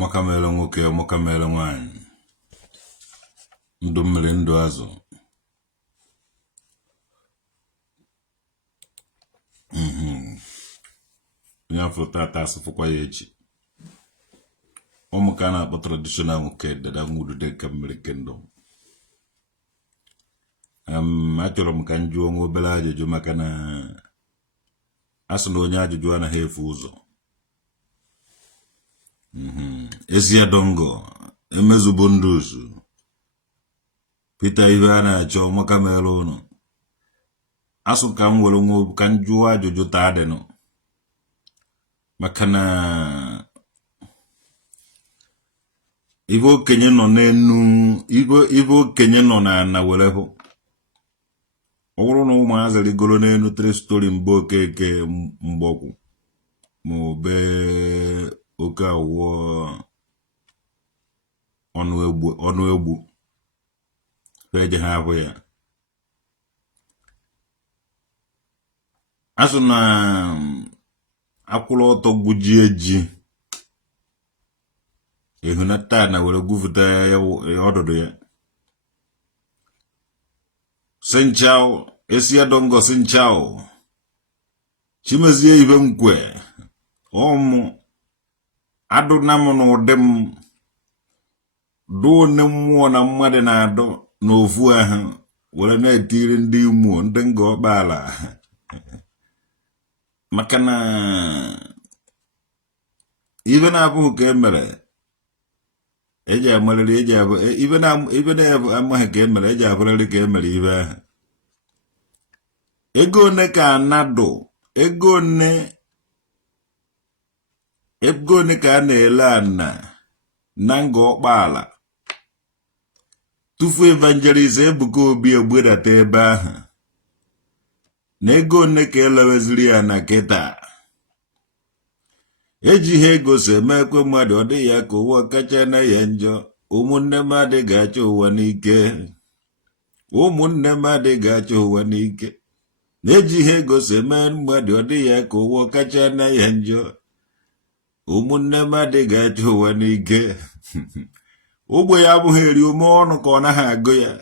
Ọmakamele nwoke ọmakamele nwanyị ndụ mmiri ndụ azụ onye afọ tata asụfụkwa ya echi ụmụ ka a na-akpọ traditional nwoke dada nwudude ka mmiri kendụ achọrọ m ka m jụọ nwa obere ajụjụ maka na asị na onye ajụjụ anaghị efu ụzọ ezi adongo emezubo nduzu Peter ihe a na-achọ ọmakamele ụnụ asụ ka m were nwa ka m jụọ ajụjụ taa dịnụ maka na ibe okenye nọ n'enu ibe okenye nọ na were bụ ọ bụrụ na ụmụazị rigoro n'enu 3 story mgbe okeke mgbọkwụ ma obe oke awụọ ọnụ egbu eje ha ahụ ya asụ na akwụrụ ọtọ gbujie ji ehunata na were gwufuta ya ọdụdụ ya senchao esi adongo senchao chimezie ibe nkwe ọmụ adụna m n'ụdị m duo ne mmụọ na mmadụ na-adọ n'ofu ahụ were na-etiri ndị Imo ndị Ngor-Okpala maka na ibe na-abụghị ka emere eji amarịrị eji abụ ibe na-amaghị ka emere eji abụrịrị ka emere ibe ahụ ego one ka anadụ ego one ka a na-ele ana na Ngor-Okpala tufu evangelist Ebuka Obi egbedata ebe ahụ na ego one ka eleweziri ya na kịta eji ihe ego si emekwe mmadụ ọ dị ya ka ụwa kacha na ya njọ ụmụnne m adịghị achọ ụwa n'ike ụmụnne m adịghị achọ ụwa n'ike na-eji ihe ego si eme mmadụ ọ dị ya ka ụwa kacha na ya njọ ụmụnne m adịghị achọ ụwa n'ike ụgbọ ya abụghị eri ume ọnụ ka ọ naghị agụ ya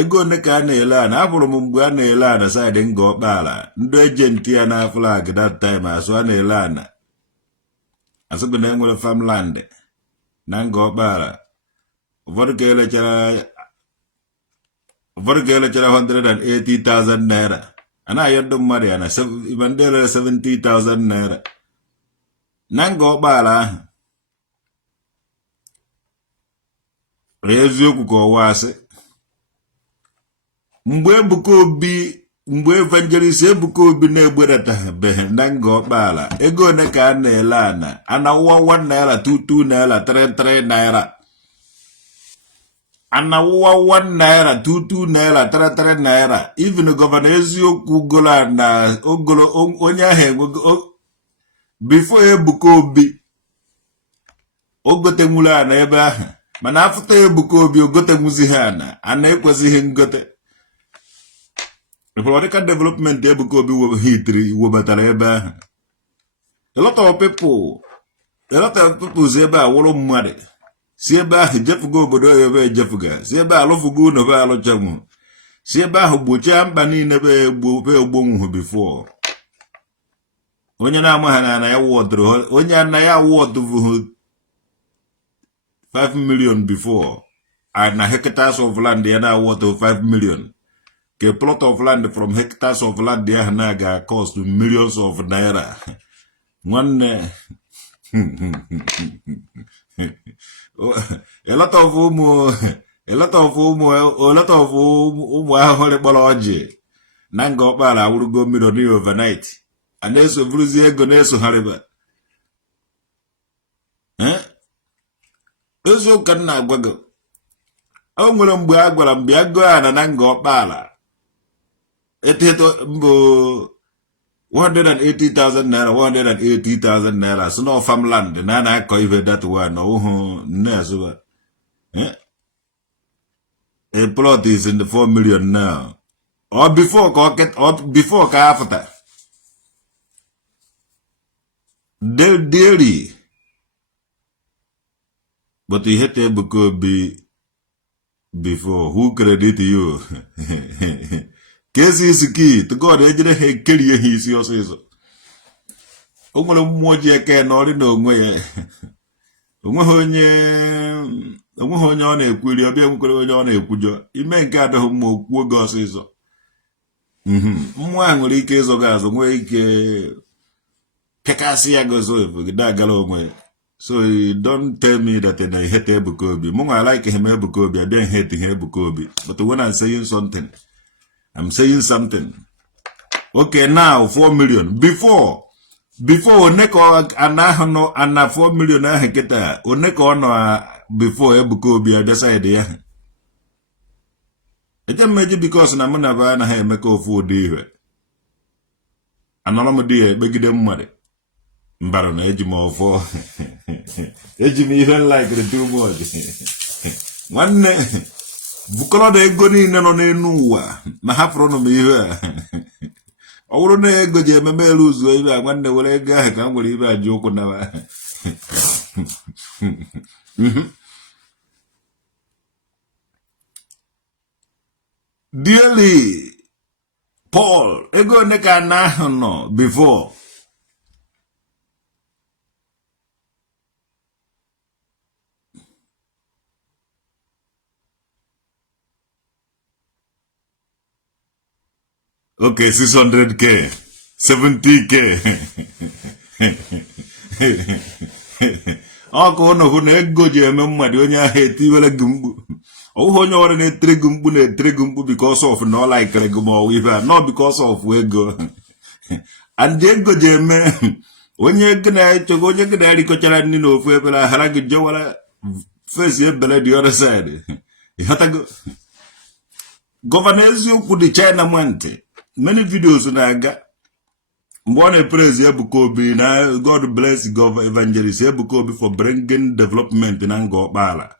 ego one ka a na-ele ana abụrụ m mgbe a na-ele ana saịdị Ngor-Okpala ndị ejenti ya na flag that time asụ a na-ele ana asụgụ na enwere farmland na Ngor-Okpala ụfọdụ ka elechara 180,000 naira a na-ayọ ndị mmadụ ya na ibe ndị elere 70,000 naira na Ngor-Okpala ahụ eziokwu ka ọwa asị mgbe evangelist Ebuka Obi na-egbedatabeghị na Ngor-Okpala ego one ka a na-ele ana ụwa 1 naira 22 naira 33 naira anawụwa 1 naira 22 naira 33 naira even gọvanọ eziokwu golo na ogolo onye ahụ enwego before Ebuka Obi ogotenwuru ana ebe ahụ mana afụta Ebuka Obi ogotenwuzi ha ana ekwesịghị ngote political development Ebuka Obi webatara ebe ahụ a lot of people si ebe a wụrụ mmadụ si ebe ahụ jefugo obodo ebe ejefuga si ebe alụfugo ụlọ be alụchanwu si ebe ahụ gbochie mkpa niile be egbonwu before onye na-amaghị na ya wọdụrụ onye ana ya wọdụvụhụ 5 million before na hectares of land ya na-awọdụ 5 million ke plot of land from hectares of land ya na ga cost millions of naira nwanne a lot of ụmụ ahụhụ kpọrọ ọjị na Ngor-Okpala awụrụgo mmiri overnight a na-eso buruzi ego na-esogharịba eziokwu ka m na-agwa gị o nwere mgbe a gwara m bịa gụọ ana na Ngor-Okpala eteto mbụ 180,000 naira 180,000 naira so no farmland na na-akọ ibe that one ọhụụ nne azụba a plot is in the 4 million now or before ka after daily. But he had to be before. Who credit you? Case is key. To God, I didn't kill you. He's your sister. Only more can not know where. Onye ọ na-ekwuri ọbịa nkwere onye ọ na-ekwujọ ime nke adịghị mma okwuo gị ọsịsọ mmụọ a nwere ike ịzọ gị azụ nwee ike pekasị ya gị ọzọ efegide agara onwe. So don't tell me that I hate Ebuka Obi. I like him Ebuka Obi. I don't hate him Ebuka Obi. But when I'm saying something, I'm saying something. Okay, now 4 million. Before oneko anahano ana 4 million aheketa oneko ono before Ebuka Obi I decide ya. It maybe because na muna ba na ha emeka ofu odi ihe. Anolo mo di begide mmare. Mbaro na eji mo ofo. Eji me even like the too much. Nwanne bukolo da ego ni no n'enu ụwa na hafro no me ihe. Ọwụrụ na ego je ememe eluzu ibe a nwanne were ego ahụ ka m nwere ibe aja ụkwụ na Dearly Paul, ego ne ka na ahụ nọ before. Okay, 600K, 70K. Ako no hụ na ego ji eme mmadụ onye ahụ etiwele gị mkpu. Ọwụghị onye ọrụ na-etere gị mkpu na-etere gị mkpu because of na ọ laikere gị ma ọwụ ife a, not because of ego. And ego ji eme onye gị na-echego onye gị na-erikọchara nri n'ofu ebe na ahara gị jewara face ebele the other side. Ịghọtago? Gọvanọ eziokwu dị China nwantị. Many videos na-aga mgbe ọ na-praise Ebuka Obi na God bless evangelist Ebuka Obi for bringing development na Ngor-Okpala.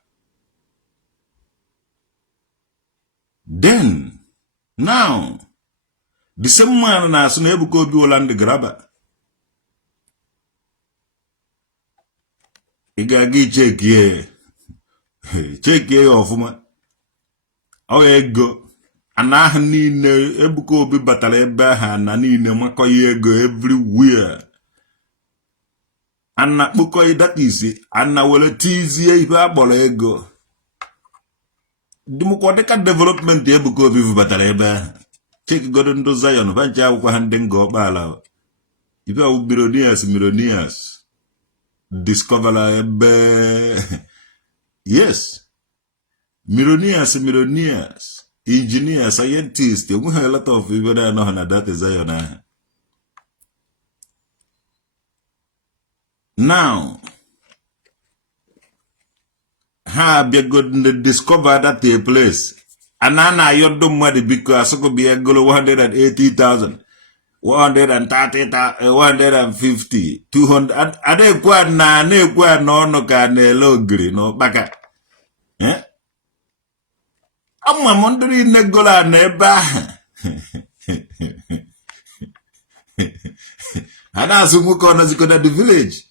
Then now the same man na-asụ na Ebuka Obi Holland grabber. Ị ga-aga ichekie ya ọfụma ọ ego ana niile Ebuka Obi batara ebe ha na niile makọ ya ego everywhere. Ana kpụkọ that is ana wele tizie ihe akpọrọ ego. Dimukwa dịka development Ebuka Obi batara ebe ha. Check godo ndo Zion bancha akwụkwọ ha ndị Ngor-Okpala. Ibe awụ millionaires discover ebe yes. Millionaires. Engineers, scientists, we have a lot of people that know how that is Zion. Now, have you got to discover that a place? And I you don't money because I could be a goal 180,000, 130,000, 150, 200. I don't quite no can low green no baka. Eh? I'm wondering negola neba. And as you move on as you go to the village.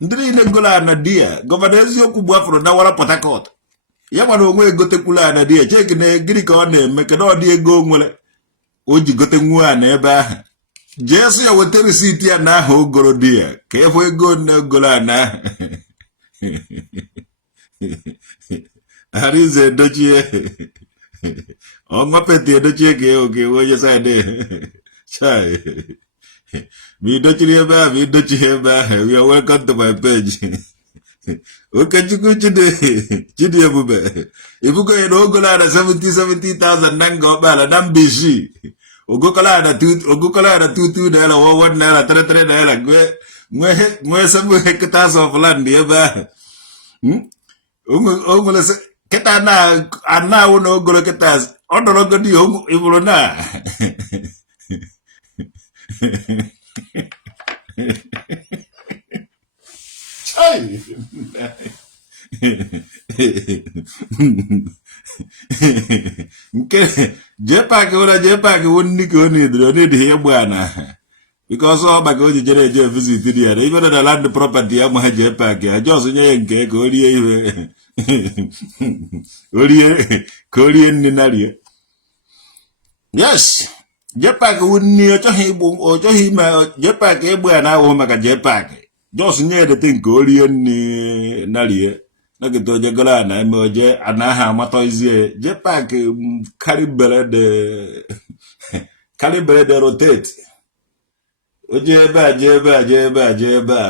Ndiri negola na dia. Governors you could work for Nawara Port Harcourt. Yamano way go to Kula na dia. Check in a Greek on them, make an idea go well. Would you go to Mua neba? Jesse, I will tell you, city and now ho go dear. Careful go no golana. Harize dochie. Onga peti dochie ke okay wo ya side. Chai. We dochie ba, we are welcome to my page. Okay, chidi ebube. Ibuko eno gola na 70,000 Ngor-Okpala nambishi. Ogokola na 22 naira 1 naira 3 naira ngwe sabu hectares of land eba. Ongole se keta na ana wono ogolo ketas odorogo di iburo na. Chai. Nke jepa ke woni ko ni dro ni de bwana. because all my going to visit there. Even the land property, I'm a jetpack. I just know Korean Ninaria. Yes, jetpack wouldn't near to him or to him. Jetpack, and I will make a jetpack. Just near the thing Korean Naria. Nagito Jagolana, Moje, and I have Matoisie. Jetpack calibre de rotate. Jeba.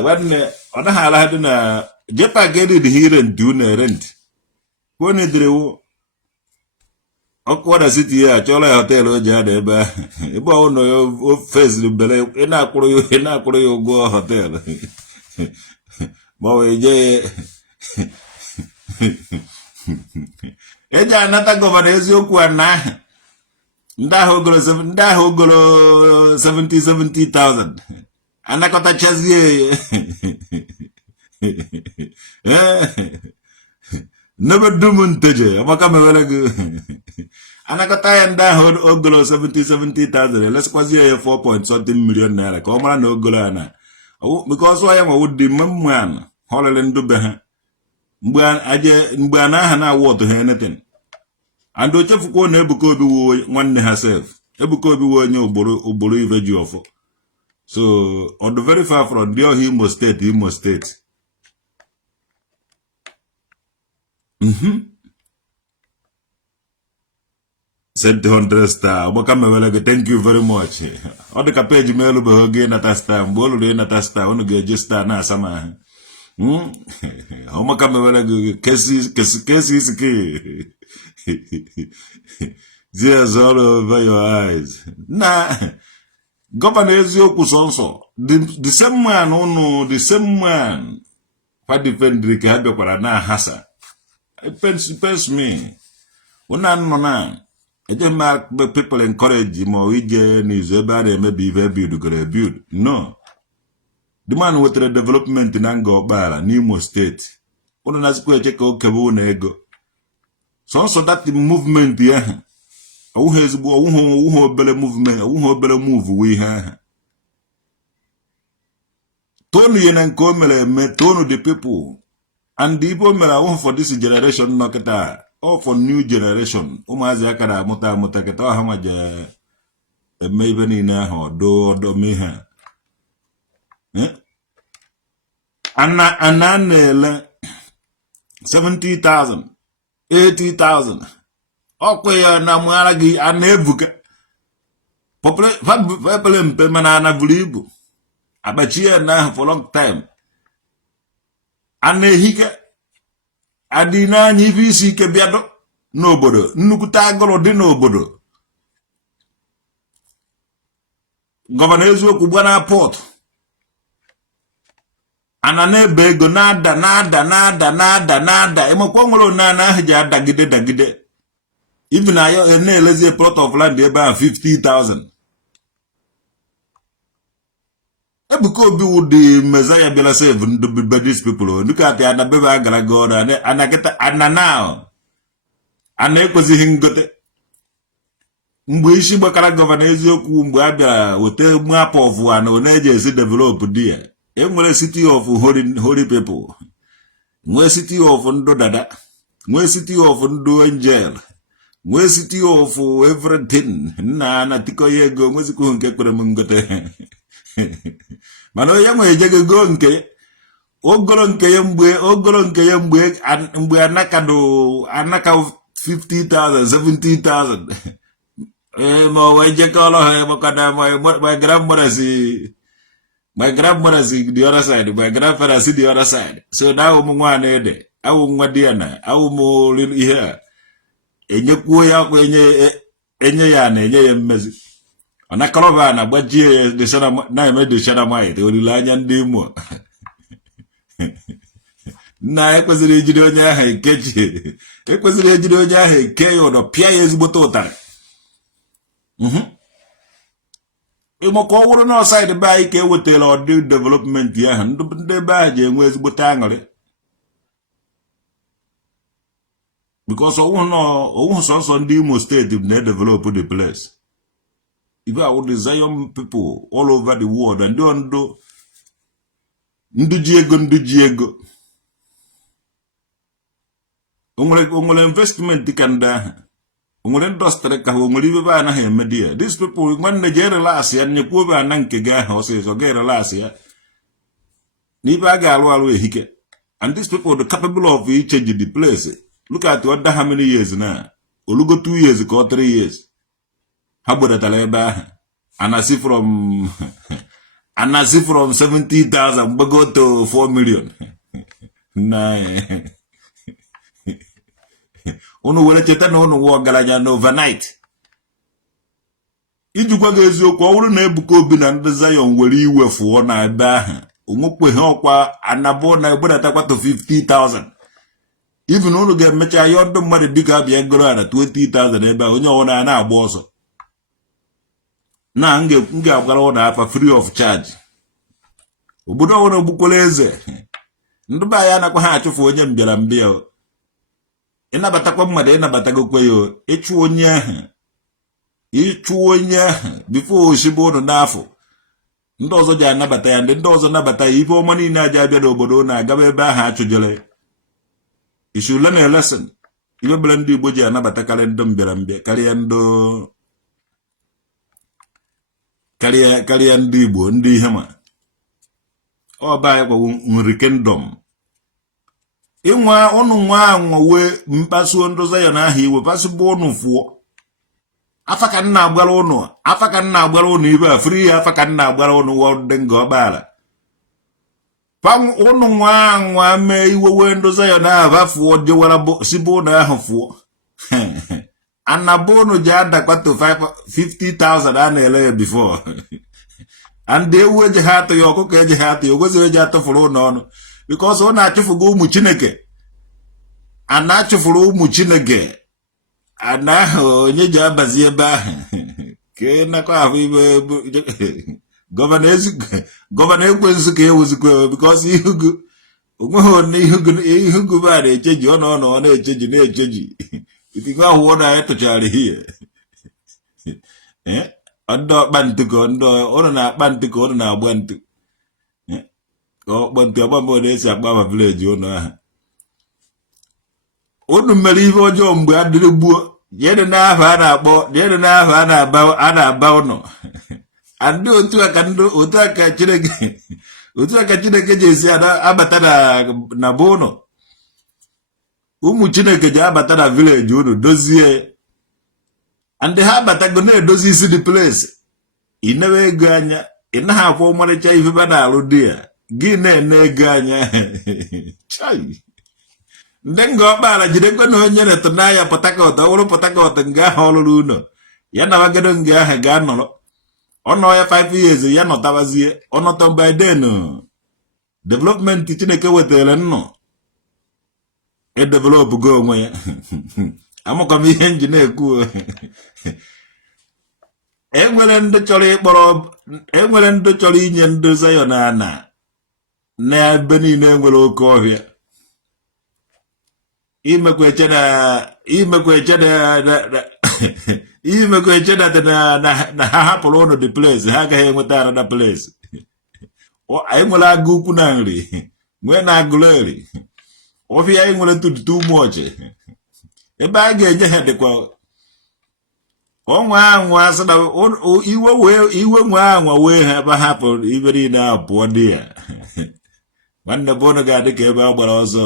When on a haladuna, Jepa get it here and do no rent. When it drew Okwara City, Chola Hotel, Jadeba, about no face the belly, and I could go hotel. Boy, Eja another governors you na. Ndahogolo 70,000. Anakota chazi. Never do munteje. Amakame wele. Anakota yanda ogolo 70,000. Let's quasi 4 point something million naira. Komara no ogolo ana. Because why am I would the man? Holland do beha. Mbana hana award to anything. And the chef go Nebuko be one herself. Ebuko be one your boro you of. So on the very far from there, he must state. Said 100 star. Thank you very much. On the page mail be again at a star. Bolo de na star. On the just star na sama. Cases tears all over your eyes. Nah, Governor Ezioku Sonso, the same man, the same man, what defend Ricky Habekwara na hasa. It pains me. When I know now, I just make people encourage him or again is everybody maybe very build. No. The man with the development in Ngor-Okpala, Imo State. When I square check out Kabu ego. So that the movement here. Who has better movement, who better move we have. Tony and Comele met Tony the people. And the people are for this generation, Nokata, or for new generation. Umazakara, Motakata, Hamaja, a maven in a do meha. And 70,000, 80,000. Okay, na mwalagi anevuka. Population pemanana vulibu. Abachia na for long time. Anehika. Adina nyivisi kebiado. Nobodo. Nukutagolo di nobodo. Governezo kubwana port. Anane bego nada. Emo kwongolo na haja dagide. Even I lazy plot of land about 50,000. Ebuko be with the Messiah Bella save the these people. Look at the Anabeva Garagoda and I get now. And I was in got Mbuishi Bakara Governor Kumbada with a map of one on edges develop dear. Emwe city of holy people. Mwe city of Ndodada. Mwe city of Ndo Angel. Mwe city of everything. Na tiko yego mwe siku nke kure mungote. Mano yamwe ejege go nke. Ogolo nke ye mgbe anaka 50,000, 70,000. Mo weje kolo he mo kana my grandmother see the other side, my grandfather see the other side. So now mwa nede, au mwa diana, au mo lili here. Enye kuo ya ko enye ya mmezi. Ona koloba na gbajie de sana na me de shana mai te olilanya ndimo. Na ekwesịrị ejide onye ahụ ekechi. Ekwesịrị ejide onye ahụ eke ya ọdọ pịa ya ezigbote ụtarị. Ịmụka ọ wụrụ na ọsaịdị be anyị ka ewetara ọdị development ya ahụ ndị be ahụ ji enwe ezigbote aṅụrị. Because ọwụhụ sọsọ ndị Imo steeti na-edevelop the place. If I would Zion people all over the world and do Ndujiego. Onwere investment dikanda. Onwere industry ka onwere ibe ba na ha emedia. These people when they relax ya nyekwo ba na nke ga ha so ga relax ya. Ni ba ga alu ehike. And these people are capable of changing the place. Look at what how many years now. Olugo 2 years or 3 years. How about that? And I see from 70,000 but go to 4 million. Nah. Unu wele cheta na unu wo galanya no overnight. Ijukwa ga eziokwu ọwụrụ na Ebuka Obi na ndị Zion were iwe fụọ na ebe ahụ. Onwekwe ha ọkwa anabo na egbedatakwa to 50,000. Even unu ga-emecha ya ọdụ mmadụ dịka abịa goro na 20,000 ebe onye ọwụna na-agba ọsọ. Na nga agwara ụna afa free of charge. Obodo ọwụna ogbukwala eze. Ndị ba ya nakwa ha achụfụ onye mbịara mbịa. Ịnabatakwa mmadụ ịnabatagokwa ya ịchụ onye ahụ before oshibo unu n'afọ. Ndị ọzọ ji anabata ya ndị ọzọ nabata ya ife ọma niile aja abịa n'obodo na-agaba ebe ahụ achụjere. You should learn a lesson. Ibe bere ndị Igbo ji anabatakarị ndị mbịara mbịa karịa ndị Igbo ndị ihe ma. Ọ ba ya kwa nri kingdom. Ịnwa ọnụ nwa anwa wee mkpasu ndị Zion ahụ iwe pasịbụ ọnụ fụọ. Afa ka nna agbara ụnụ ibe a free afa ka nna agbara ụnụ wọdị Ngor-Okpala. Pam ụnụ nwa anwa mee iwe wee ndị Zion ahụ afụọ jewara si bụ ụnụ ahụ fụọ. Anabụ ụnụ ji adakwa to 50,000 a na-ele ya before. And ewu eji ha atụ ya ọkụkọ eji ha atụ ya ogwezi eji atụfuru ụnụ ọnụ. Because ọ na-achụfugo ụmụ Chineke. A na-achụfuru ụmụ Chineke. A na-ahụ onye ji abazi ebe ahụ. Ke nakwa ahụ ibe gọvanọ ekwensu ka ewuzikwa because ihugu onweghị ihugu ba na-echeji ọ na-echeji. Itinye ahụ ọ na-etụchara ihe. Ndị ọkpa ntụ ka ụnụ na-akpa ntụ ka ụnụ na-agba ntụ. Ọkpa ntụ agba mbọ na-esi akpa ma vileji ụnụ ahụ. Ụnụ mere ihe ọjọọ mgbe adịrị gbuo. Jede n'ahụ a na-aba ụnụ. Ndị otu aka Chineke ji esi abata na bụ ụnụ. Ụmụ Chineke ji abata na vileji ụnụ dozie. Ndị ha abatago na-edozi isi dị place. Ị newe ego anya. Ị naghị akwụ ọmarịcha ife ba na-alụ di ya. Gị na-ene ego anya. Chai. Ndị Ngor-Okpala jidekwe na onye na-eto n'ahịa Port Harcourt ọwụrụ Port Harcourt nga ahụ ọlụrụ ụnọ. Ya na wagado nga ahụ ga-anọrọ. Ọ nọ ya 5 years ya nọtabazie. Ọ nọta by then. Development Chineke wetara nnọ. Develop go onwe ya. Amụkọ m ihe nji na-ekwu. Enwere ndị chọrọ inye ndị Zion na ebe niile enwere oke ọhịa. Imekwa eche na ha hapụrụ ụnụ the place ha agaghị enweta another place. Anyị nwere agụ ukwu na nri nwee na agụleri ọfịa anyị nwere too much. Ebe a ga-enye ha dịkwa ọnwa anwa asị na iwe nwe anwa wee ha ebe hapụrụ ibe niile ahụ pụọ dị ya. Nwanne bụ ụnụ ga-adị ka ebe a gbara ọzọ.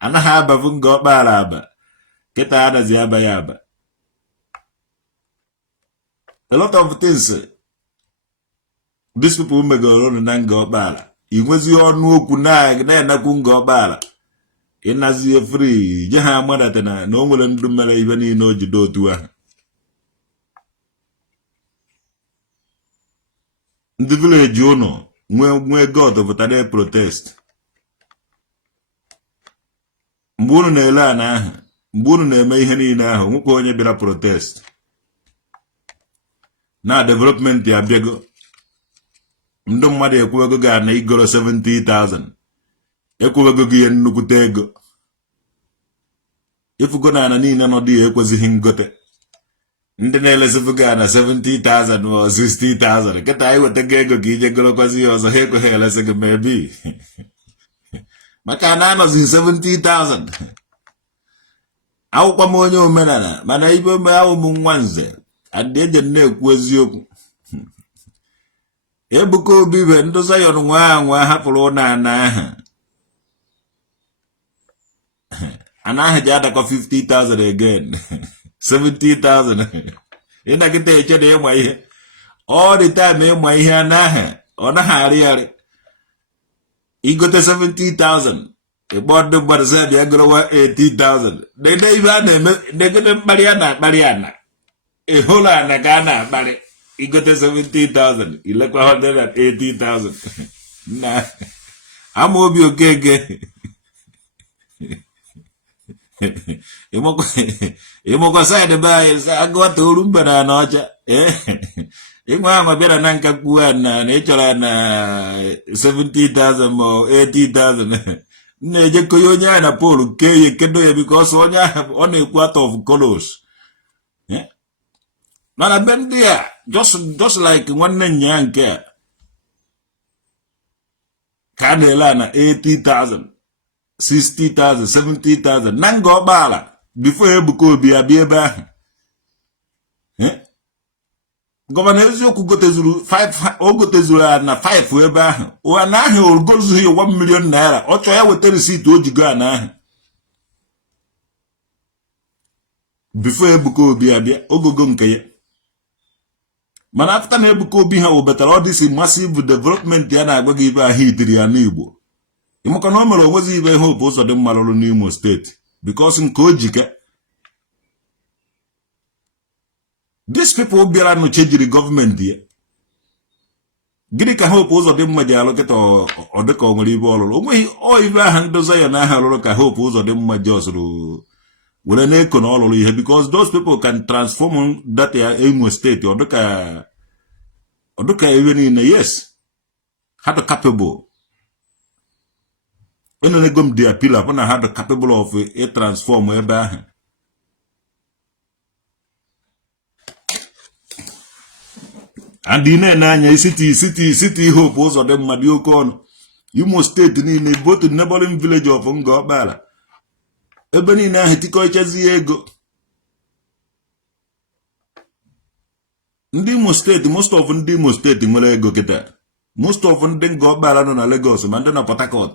Anaghị abavu Ngor-Okpala aba. Kịta adazi aba ya aba. A lot of things these people megoro na Ngor-Okpala. I nwezi ọnụ okwu na-enekwu Ngor-Okpala. Ịnazie free je ha amadata na o nwere ndụ mere ibe niile o jide otu ahụ. Ndị village ụnụ nwee God pụtara protest. Mgbe unu na-ele ana ahụ, mgbe unu na-eme ihe niile ahụ, nwekwa onye bịara protest. Na development ya bịago. Ndị mmadụ ekwuwego ga na igoro 70,000. Ekwuwego gị ihe nnukwute ego. Ifugo na ana niile nọ dị ya ekwezighị ngote. ndị na-elesibuga na 70,000 ma 60,000 kịta anyị wetago ego ka ije golokwazi ya ọzọ ha ekweghị elesi gị mebi maka na anọzi 70,000 akwụkwa m onye omenala mana ibe ome ahụ m nwa nze adị eje na-ekwu eziokwu Ebuka Obi be ndị Zion nwa hapụrụ ụlọ ana ahụ ji adakọ 50,000 again 70,000 ịnagịta eche na ịma ihe all the time ịma ihe ọ naghị arịarị igote 70,000 ịkpọ ndị mmadụ sị bịa gorowa 80,000 dede ibe a na-eme degede mkparị a na-akparị ana ịhụrụ ana ka a na-akparị igote 70,000 ilekwa 180,000 na Amaobi Okeke ịmụkwa saịdị be anyị agụwa toru mba na ọcha ịnwe ama bịara na nka kwuo na ịchọrọ na 70,000 ma 80,000 na-ejekọ ya onye ahụ na polu kee ya kedo ya bikos onye ahụ ọ na-ekwu out of colors mana be ndị a just like nwanne nya nke a ka a na-ele na 80,000 60,000 70,000 na Ngor-Okpala before Ebuka Obi abịa ebe ahụ gọvanọ eziokwu gotezuru na 5 ebe ahụ ụwa na ahụ ogozughị 1 million naira ọ chọọ ya weta risiti o jigo ana ahụ before Ebuka Obi abịa ogogo nke ya mana afta na Ebuka Obi ha webetara ọ dịsi massive development ya na-agba gị ibe ahụ itiri ya n'Igbo ịmaka na o mere onwezi ibe Hope Uzodimma lụrụ n'Imo steeti because nke o jike these people bịara nụche jiri gọọmenti ya gịnị ka Hope Uzodimma ji alụ kịta ọ dịka o nwere ibe ọlụrụ onweghị ibe aha ndị Zion aha lụrụ ka Hope Uzodimma ji ọsụrụ were na-eko na ọlụrụ ihe because those people can transform that Imo steeti ọ dịka ebe niile yes ha dị capable enenego m dia pillar na ha dị capable of a transform ebe ahụ and ị na-ene anya city Hope Uzodimma dị oke ọnụ Imo steeti niile both neighboring village of Ngor-Okpala ebe niile ahụ tikọchazi ego ndị Imo steeti most of ndị Imo steeti nwere ego kịta most of ndị Ngor-Okpala nọ na Lagos ma ndị nọ Port Harcourt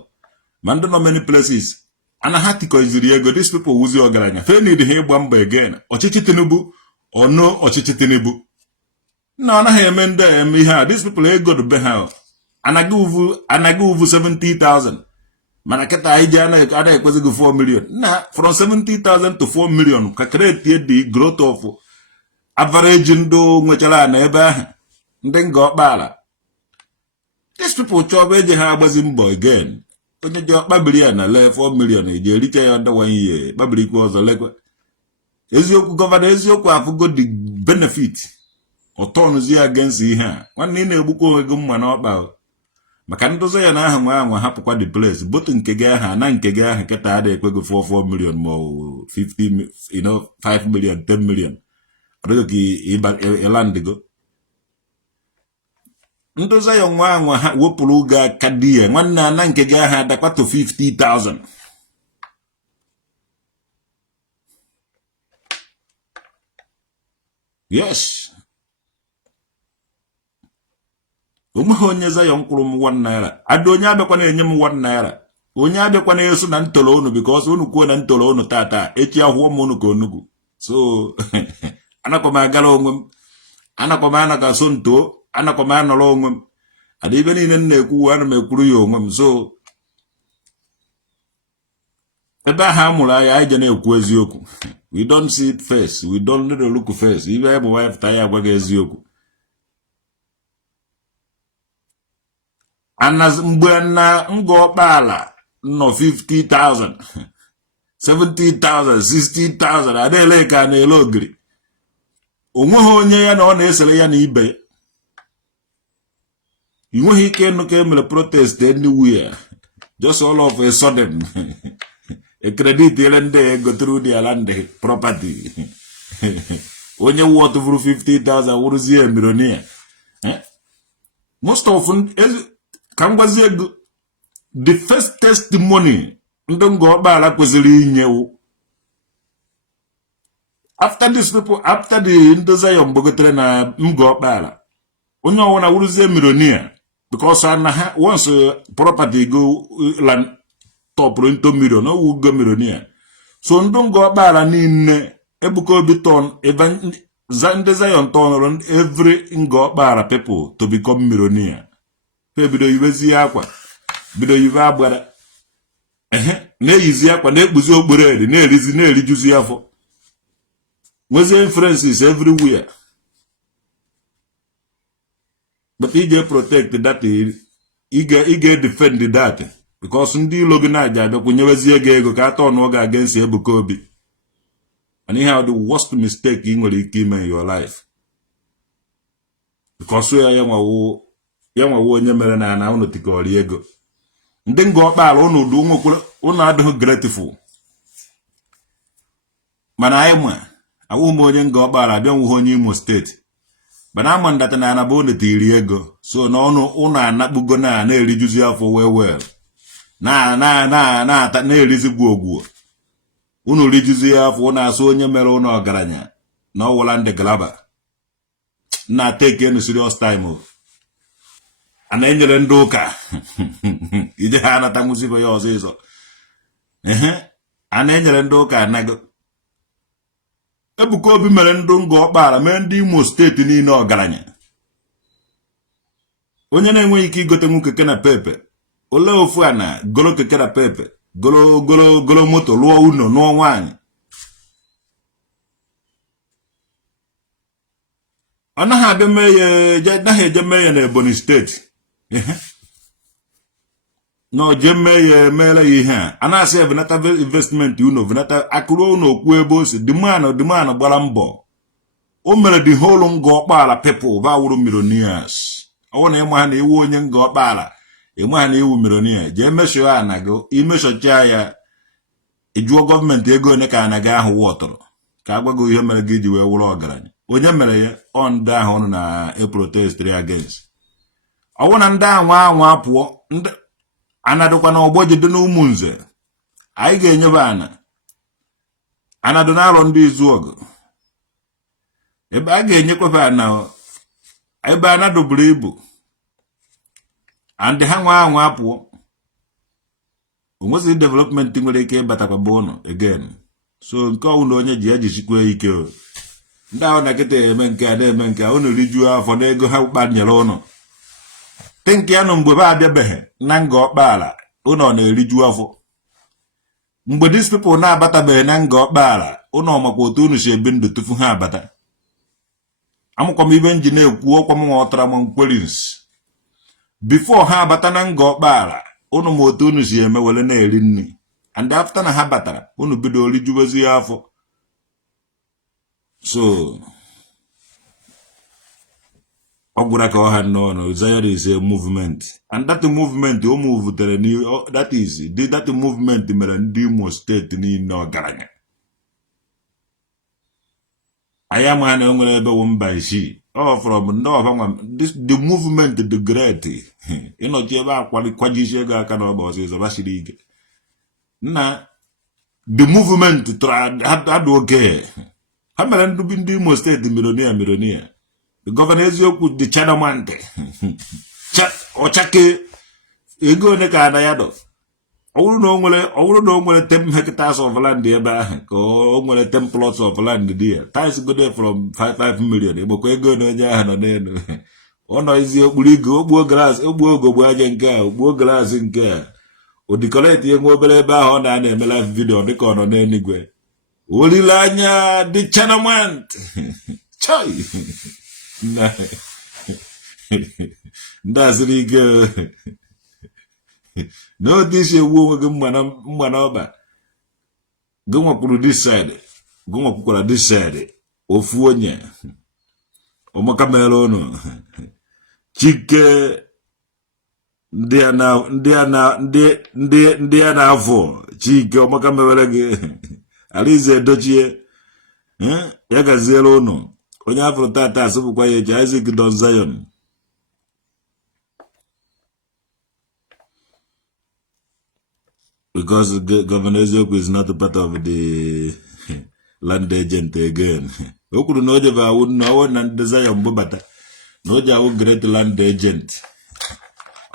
ma ndị nọ many places ana ha tikọziri ego these people wuzi ọgaranya fe need ha ịgba mbọ again ọchịchị Tinubu ọnụ ọchịchị Tinubu na ọ naghị eme ndị eme ihe a these people ego dobe ha anaghị uvu 70,000 mana kịta anyị ji ana ekwezighị 4 million na from 70,000 to 4 million ka create the growth of average ndị nwechara na ebe ahụ ndị Ngor-Okpala these people chọọ eji ha agbazi mbọ again onye ji ọkpabiri ya na lee 4 million eji erite ya ndawanye ihe kpabirikwa ọzọ lekwa eziokwu gọvanọ eziokwu afụgo the benefit ọtọnụzi against ihe a nwanne ị na-egbukwa onwe gị mma n'ọkpa maka ndozi ya na ahụ nwa hapụkwa the place botu nke gị aha na nke gị ahụ kịta ada ekwe gị 4 million ma 50 5 million 10 million ọdịghị ka ịlandịgo ndozi ya nwa ha wepụrụ oge aka di ya nwanne ana nke gị aha adakwa to 50,000 yes onweghị onye Zion kwụrụ m 1 naira ada onye abịakwa na-enye m 1 naira onye abịakwa na-eso na ntolo unu because unu kwuo na ntolo unu tata echi ahụọ m unu ka onugwu so anakwa m agara onwe m anakwa m anaka so nto anakwa m anọrọ onwe m ada ibe niile m na-ekwu ana m ekwuru ya onwe m so ebe ahụ amụrụ anyị je na-ekwu eziokwu we don't see it first we don't need to look first ibe bụ wife ta ya agwaghị eziokwu mgbe na Ngor-Okpala nọ 50,000 70,000 60,000 adịele ka na-ele ogiri onweghị onye ya na ọ na-esere ya na ibe ị nweghị ike ịnụ ka emere protest anywhere just all of a sudden a credit ele ndị ego through their land property onye worth over 50,000 wụrụzie millionaire. Most of Kangwazi, the first testimony Ngor-Okpala kwesịrị inyewu. After these people, after the Ndozayon Bogotre na Ngor-Okpala, onye ọwụna wụrụzie millionaire because once property go land top into million, no will go millionaire. So Ngor-Okpala niile Ebuka Obi-Ton Ndozayon turn around every Ngor-Okpala people to become millionaire. Pe bido yibezi akwa, bido yibe agbara. Na-eyizi akwa, na-ekpuzi okporo na-erijuzi afọ. Nwezi influences everywhere. But he get protect that, he get defend that. Because ndị ilo gị na-aja abịa kwụnyewezie gị ego ka atọ ọnụ ga against Ebuka Obi. And you have the worst mistake ị nwere ike ime in your life. Because ya nwawo onye mere na unu tikọrọ ego. Ndị Ngor-Okpala unu adịghị grateful. Mana anyị ma awụ m onye Ngor-Okpala abịa nwuhe onye Imo steeti. Mana ama ndata na anaba unu tiri ego. So na unu anakpugo na-erijuzi afọ well. Na-erizigwu ogwuo. Unu rijuzi afọ na-asụ onye mere unu ọgaranya na ọwụla ndị glaba. Na take any serious time. Ana enyere ndị ụka. Ije ha anata muzibo ya ọzọ ịzọ. Ana enyere ndị ụka anago. Ebuka Obi mere ndị Ngor-Okpala mee ndị Imo steeti niile ọgaranya. Onye na-enweghị ike igote nwu keke na pepe. Ole ofu ana golo keke na pepe. Golo moto lụọ ụlọ nụọ nwaanyị. Ọ naghị abịa naghị eje mee ya na Ebonyi steeti. No, jemme mele ihe a na-asị evenata investment venata akụrụ unu okwu ebe o si the man gbara mbọ. O mere the whole Ngor-Okpala people ba wuru millionaires. Ọ na ịma ha na iwu onye Ngor-Okpala, ịma ha na iwu millionaire. Je mesho ya na go, imeshocha ya ejuo gọọmenti ego ne ka anaga ahụ wọtọrọ. Ka agwago ihe mere gị ji wee wụrụ ọgaranya. Onye mere ya on ndị ahụ ọnụ na protest against. Ọ na ndị anwa pụọ ndị anadokwa na ọgbọ jide n'ụmụ nze. Anyị ga-enyebe anado na arọ ndị izu ọgụ. Ebe a ga-enyekwa ana ebe anado buru ibu. And ha nwa pụọ. Onwezi development nwere ike ịbatakwa bụ ụnụ again. So nke ọwụna onye ji ejisikwa ike. Ndị ahụ na kịta eme nke a na-eme nke a unu rijuo afọ n'ego ha kpanyere ụnụ. Think ya no mgbe ba abịabeghị na Ngor-Okpala ụnọ na-eriju afọ. Mgbe these people na-abatabeghị na Ngor-Okpala ụnọ makwa otu unu si ebi ndụ tupu ha abata. Amụkwa m ibe nji na-ekwu ọkwa m ghọtara m nkwelins. Before ha abata na Ngor-Okpala unu ma otu unu si eme wele na-eri nri. And after na ha batara unu bido rijuwezi afọ. So Oguraka ọha no Zion is a movement, and that movement o move that movement mere ndị Imo steeti niile ọgaranya. Aya ma na nwere ebe wo mba isi from no the movement the great ịnọchi ebe akwajisi ego aka na ọba ọsịsọ basiri ike na the movement adụ oge ha mere ndị Imo steeti millionaire. The governor eziokwu the Chinaman Ochake ego ne ka na yado. Ọwụrụ na o nwere 10 hectares of land ebe ahụ ka o nwere 10 plots of land there. Times go there from 5 million. Igbo ego na onye ahụ nọ n'elu. Ọ nọ izi okpuru igo, ogbuo grass, ogbuo ogogbo aja nke a, ogbuo grass nke a. O decorate ihe nwa obere ebe ahụ na-eme live video dịka ọ nọ n'eluigwe. Olileanya the Chinaman. Chai. Ndaziri ike no this year wo gị mma na ọba gị nwapụrụ this side gị nwapụkwara this side ofu onye ọmaka mere ọnụ chike ndị a na-afọ chike ọmaka mere gị Alize dochie ya gaziere ọnụ onye afro tata asụpụkwa ya eji Isaac Don Zion. Because Governor Eziokwu is not a part of the land agent again. O kwuru na o jebe awụ na ọwụ na ndị Zion bụbata na o ji awụ great land agent.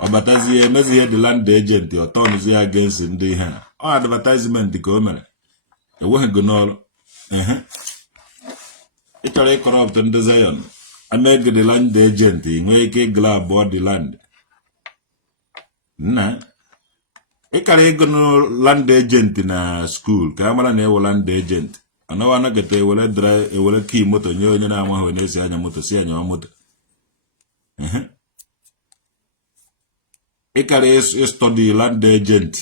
Ọ batazie emezi ihe the land agent ọ tọnụzi ya against ndị ha. Ọ advertisement ka o mere. Enweghị go n'ọrụ. Ị chọrọ ịkọrọpt ndị Zion. Ameg the land agent nwee ike ịgla abụọ the land. Nna ị kara ego no land agent na school ka amara na ewe land agent. Anawa anagata ewere key moto nye onye na-amaghị onye esi anya moto si anya moto. Ị kara study land agent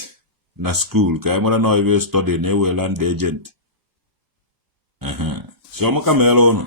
na school ka amara na ebe study na ewe land agent. So amaka mere ụnụ.